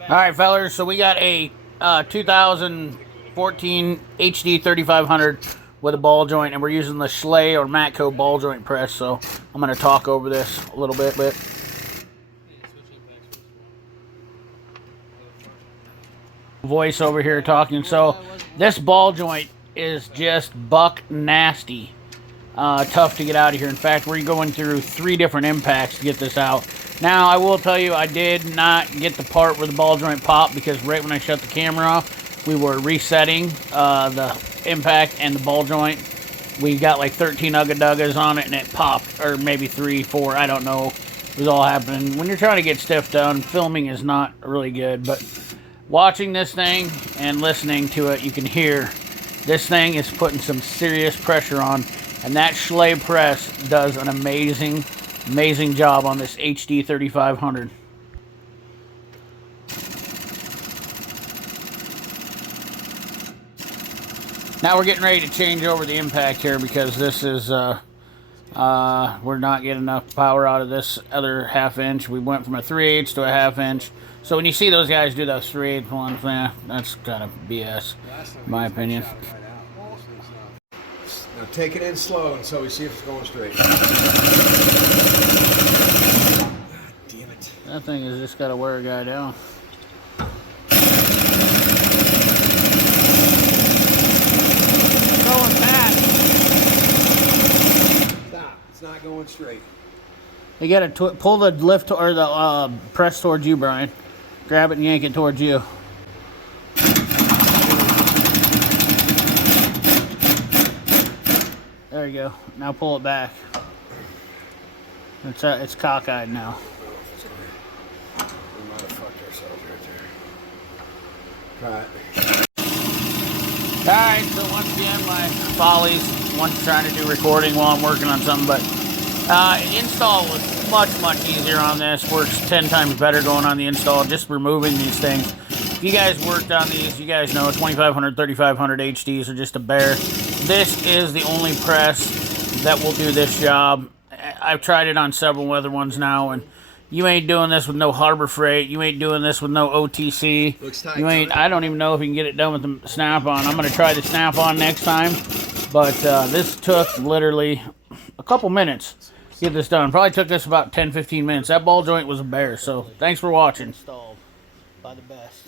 Alright, fellers, so we got a 2014 HD 3500 with a ball joint, and we're using the Schley or Matco ball joint press, so I'm going to talk over this a little bit. Voice over here talking. So this ball joint is just buck nasty. Tough to get out of here. In fact, we're going through 3 different impacts to get this out. Now, I will tell you, I did not get the part where the ball joint popped, because right when I shut the camera off, we were resetting the impact and the ball joint. We got like 13 ugga-duggas on it, and it popped, or maybe 3, 4, I don't know. It was all happening. When you're trying to get stuff done, filming is not really good, but watching this thing and listening to it, you can hear this thing is putting some serious pressure on, and that Schley press does an amazing job on this HD 3500. Now we're getting ready to change over the impact here, because this is we're not getting enough power out of this other 1/2 inch. We went from a 3/8 to a 1/2 inch. So when you see those guys do those 3/8 ones, that's kind of BS, in my opinion. Now take it in slow until we see if it's going straight. God damn it. That thing has just got to wear a guy down. Going back. Stop. It's not going straight. You got to pull the lift or the press towards you, Brian. Grab it and yank it towards you. There you go. Now pull it back. It's cockeyed now. We might have fucked ourselves right there. Try it. Alright, so once again, my follies. Once trying to do recording while I'm working on something, but install was much easier on this. Works 10 times better going on the install, just removing these things. If you guys worked on these, you guys know 2500, 3500 HDs are just a bear. This is the only press that will do this job. I've tried it on several other ones now, and you ain't doing this with no Harbor Freight. You ain't doing this with no OTC. Looks tight. You ain't. I don't even know if you can get it done with the snap-on. I'm going to try the snap-on next time, but this took literally a couple minutes to get this done. Probably took us about 10-15 minutes. That ball joint was a bear, so thanks for watching. Installed by the best.